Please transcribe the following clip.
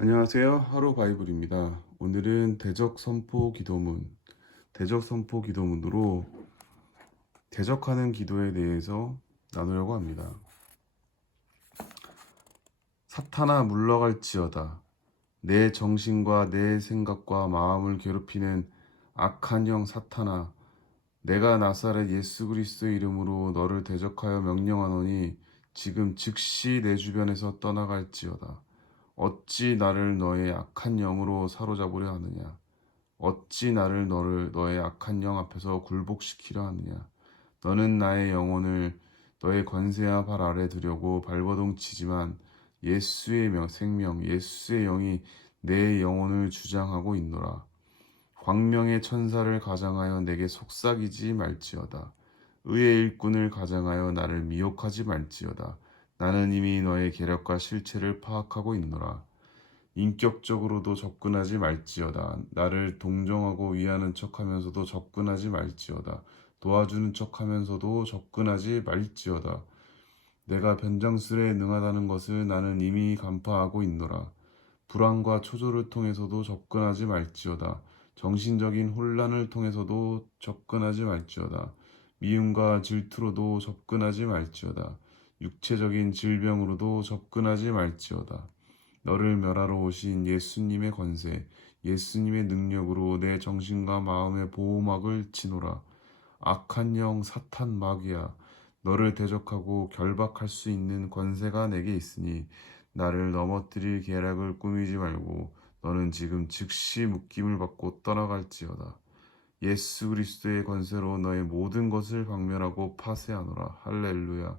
안녕하세요. 하루 바이블입니다. 오늘은 대적 선포 기도문, 대적 선포 기도문으로 대적하는 기도에 대해서 나누려고 합니다. 사탄아 물러갈지어다. 내 정신과 내 생각과 마음을 괴롭히는 악한 영 사탄아, 내가 나사렛 예수 그리스도의 이름으로 너를 대적하여 명령하노니 지금 즉시 내 주변에서 떠나갈지어다. 어찌 나를 너의 악한 영으로 사로잡으려 하느냐? 어찌 나를 너를 너의 악한 영 앞에서 굴복시키려 하느냐? 너는 나의 영혼을 너의 권세와 발 아래 두려고 발버둥치지만 예수의 명, 생명, 예수의 영이 내 영혼을 주장하고 있노라. 광명의 천사를 가장하여 내게 속삭이지 말지어다. 의의 일꾼을 가장하여 나를 미혹하지 말지어다. 나는 이미 너의 계략과 실체를 파악하고 있노라. 인격적으로도 접근하지 말지어다. 나를 동정하고 위하는 척하면서도 접근하지 말지어다. 도와주는 척하면서도 접근하지 말지어다. 내가 변장술에 능하다는 것을 나는 이미 간파하고 있노라. 불안과 초조를 통해서도 접근하지 말지어다. 정신적인 혼란을 통해서도 접근하지 말지어다. 미움과 질투로도 접근하지 말지어다. 육체적인 질병으로도 접근하지 말지어다. 너를 멸하러 오신 예수님의 권세, 예수님의 능력으로 내 정신과 마음의 보호막을 치노라. 악한 영 사탄 마귀야. 너를 대적하고 결박할 수 있는 권세가 내게 있으니 나를 넘어뜨릴 계략을 꾸미지 말고 너는 지금 즉시 묶임을 받고 떠나갈지어다. 예수 그리스도의 권세로 너의 모든 것을 박멸하고 파쇄하노라. 할렐루야.